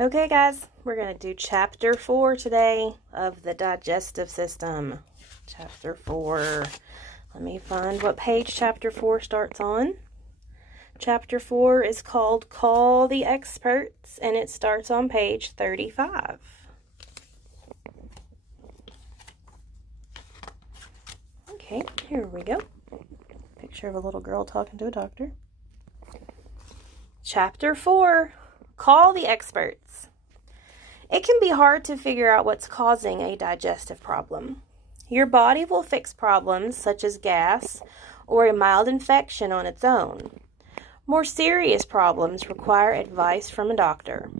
Okay, guys, we're going to do Chapter 4 today of the digestive system. Chapter 4. Let me find what page Chapter 4 starts on. Chapter 4 is called Call the Experts, and it starts on page 35. Okay, here we go. Picture of a little girl talking to a doctor. Chapter 4. Call the experts. It can be hard to figure out what's causing a digestive problem. Your body will fix problems such as gas or a mild infection on its own. More serious problems require advice from a doctor.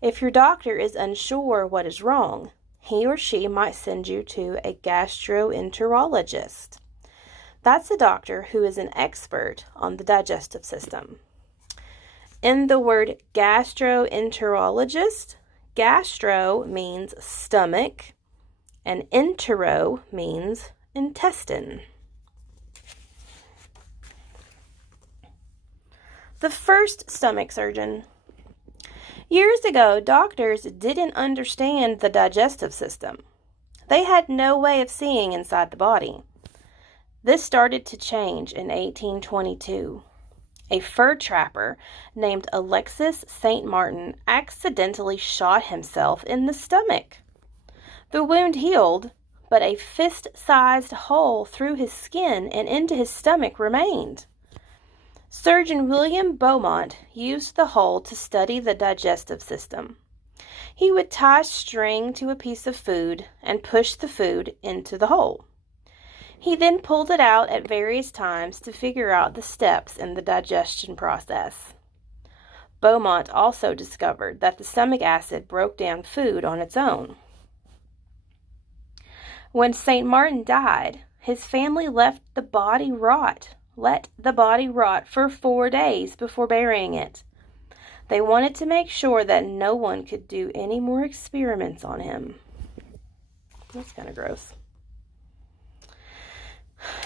If your doctor is unsure what is wrong, he or she might send you to a gastroenterologist. That's a doctor who is an expert on the digestive system. In the word gastroenterologist, gastro means stomach and entero means intestine. The first stomach surgeon. Years ago, doctors didn't understand the digestive system. They had no way of seeing inside the body. This started to change in 1822. A fur trapper named Alexis St. Martin accidentally shot himself in the stomach. The wound healed, but a fist-sized hole through his skin and into his stomach remained. Surgeon William Beaumont used the hole to study the digestive system. He would tie string to a piece of food and push the food into the hole. He then pulled it out at various times to figure out the steps in the digestion process. Beaumont also discovered that the stomach acid broke down food on its own. When St. Martin died, his family let the body rot for 4 days before burying it. They wanted to make sure that no one could do any more experiments on him. That's kind of gross.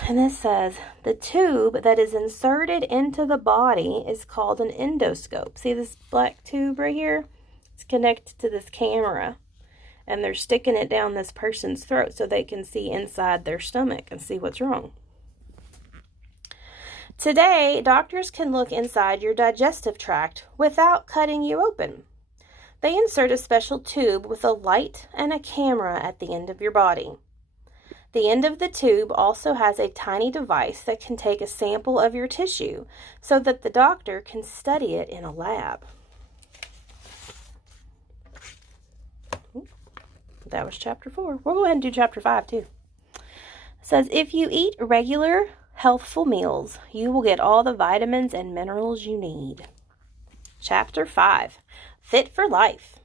And this says, the tube that is inserted into the body is called an endoscope. See this black tube right here? It's connected to this camera. And they're sticking it down this person's throat so they can see inside their stomach and see what's wrong. Today, doctors can look inside your digestive tract without cutting you open. They insert a special tube with a light and a camera at the end of your body. The end of the tube also has a tiny device that can take a sample of your tissue so that the doctor can study it in a lab. That was Chapter 4. We'll go ahead and do Chapter 5 too. It says, if you eat regular, healthful meals, you will get all the vitamins and minerals you need. Chapter 5. Fit for life.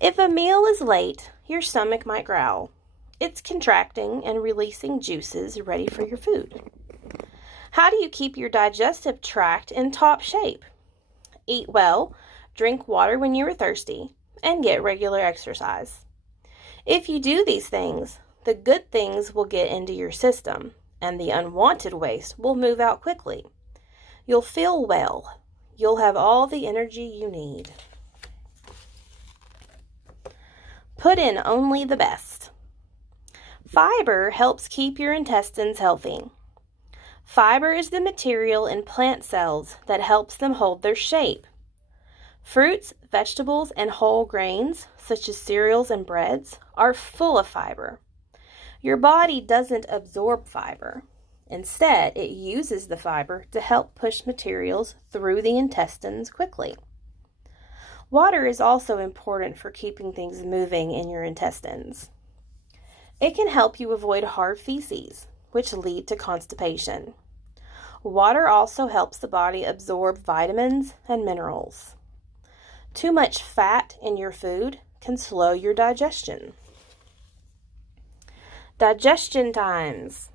If a meal is late, your stomach might growl. It's contracting and releasing juices ready for your food. How do you keep your digestive tract in top shape? Eat well, drink water when you are thirsty, and get regular exercise. If you do these things, the good things will get into your system, and the unwanted waste will move out quickly. You'll feel well. You'll have all the energy you need. Put in only the best. Fiber helps keep your intestines healthy. Fiber is the material in plant cells that helps them hold their shape. Fruits, vegetables, and whole grains, such as cereals and breads, are full of fiber. Your body doesn't absorb fiber. Instead, it uses the fiber to help push materials through the intestines quickly. Water is also important for keeping things moving in your intestines. It can help you avoid hard feces, which lead to constipation. Water also helps the body absorb vitamins and minerals. Too much fat in your food can slow your digestion. Digestion times.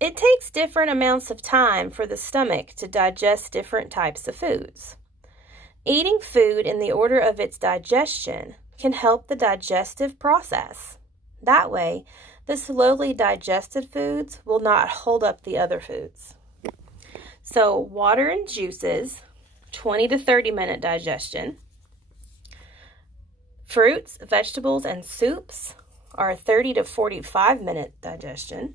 It takes different amounts of time for the stomach to digest different types of foods. Eating food in the order of its digestion can help the digestive process. That way, the slowly digested foods will not hold up the other foods. So, water and juices, 20 to 30 minute digestion. Fruits, vegetables, and soups are 30 to 45-minute digestion.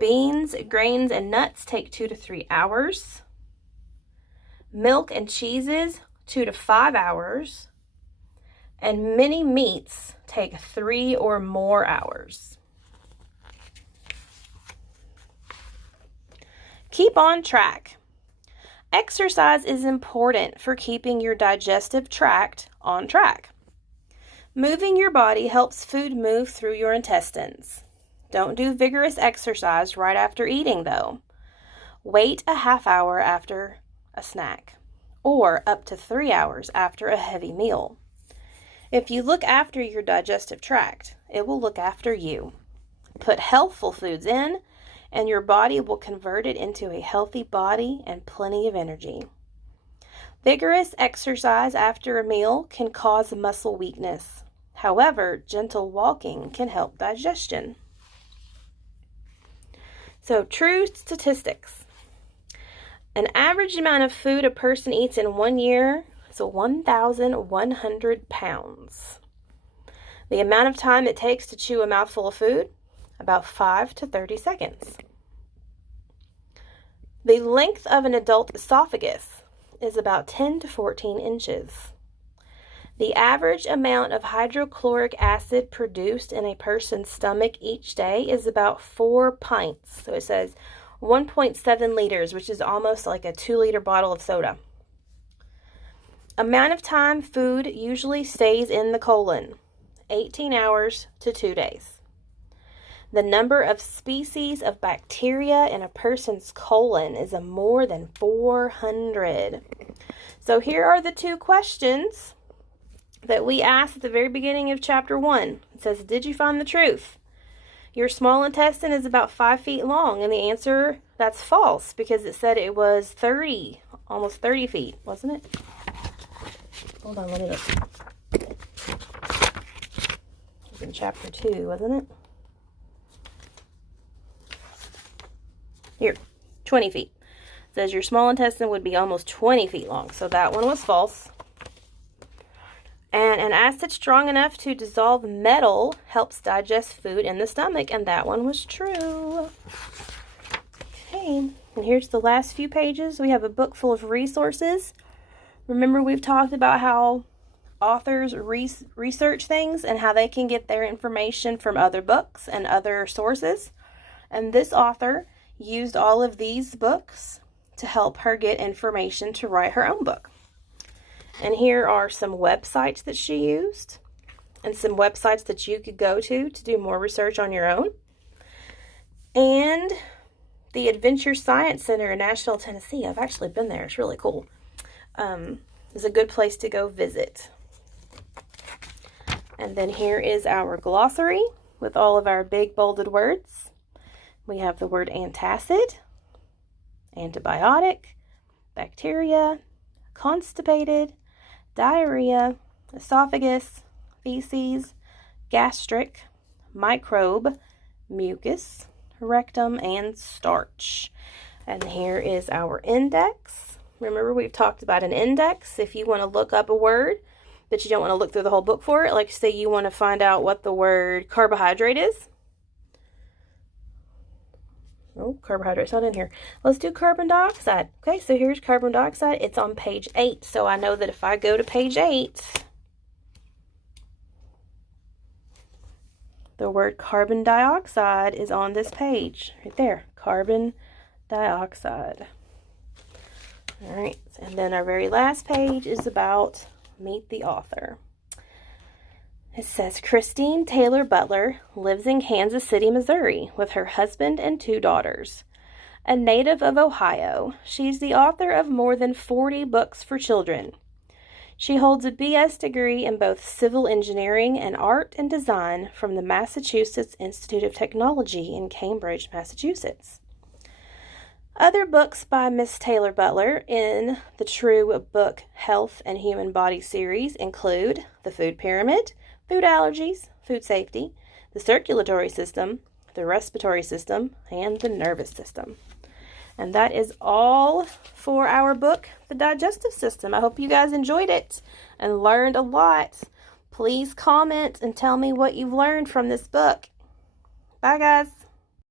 Beans, grains, and nuts take 2 to 3 hours. Milk and cheeses, 2 to 5 hours. And many meats take 3 or more hours. Keep on track. Exercise is important for keeping your digestive tract on track. Moving your body helps food move through your intestines. Don't do vigorous exercise right after eating, though. Wait a half hour after a snack, or up to 3 hours after a heavy meal. If you look after your digestive tract, it will look after you. Put healthful foods in, and your body will convert it into a healthy body and plenty of energy. Vigorous exercise after a meal can cause muscle weakness. However, gentle walking can help digestion. So, true statistics. An average amount of food a person eats in 1 year is 1,100 pounds. The amount of time it takes to chew a mouthful of food, about 5 to 30 seconds. The length of an adult esophagus is about 10 to 14 inches. The average amount of hydrochloric acid produced in a person's stomach each day is about 4 pints. So it says 1.7 liters, which is almost like a 2-liter bottle of soda. Amount of time food usually stays in the colon, 18 hours to 2 days. The number of species of bacteria in a person's colon is more than 400. So here are the 2 questions that we asked at the very beginning of chapter 1. It says, did you find the truth? Your small intestine is about 5 feet long, and the answer, that's false, because it said it was almost 30 feet, wasn't it? Hold on, let me look. It was in chapter 2, wasn't it? Here, 20 feet. It says your small intestine would be almost 20 feet long, so that one was false. And an acid strong enough to dissolve metal helps digest food in the stomach, and that one was true. Okay, and here's the last few pages. We have a book full of resources. Remember, we've talked about how authors research things and how they can get their information from other books and other sources. And this author used all of these books to help her get information to write her own book. And here are some websites that she used and some websites that you could go to do more research on your own. And the Adventure Science Center in Nashville, Tennessee. I've actually been there. It's really cool. It's a good place to go visit. And then here is our glossary with all of our big bolded words. We have the word antacid, antibiotic, bacteria, constipated, diarrhea, esophagus, feces, gastric, microbe, mucus, rectum, and starch. And here is our index. Remember, we've talked about an index. If you want to look up a word, but you don't want to look through the whole book for it, like say you want to find out what the word carbohydrate is. Oh, carbohydrate's not in here. Let's do carbon dioxide. Okay, so here's carbon dioxide. It's on page 8. So I know that if I go to page 8, the word carbon dioxide is on this page. Right there. Carbon dioxide. All right, and then our very last page is about meet the author. It says, Christine Taylor Butler lives in Kansas City, Missouri, with her husband and 2 daughters. A native of Ohio, she's the author of more than 40 books for children. She holds a BS degree in both civil engineering and art and design from the Massachusetts Institute of Technology in Cambridge, Massachusetts. Other books by Miss Taylor Butler in the True Book Health and Human Body series include The Food Pyramid, Food Allergies, Food Safety, the Circulatory System, the Respiratory System, and the Nervous System. And that is all for our book, The Digestive System. I hope you guys enjoyed it and learned a lot. Please comment and tell me what you've learned from this book. Bye, guys.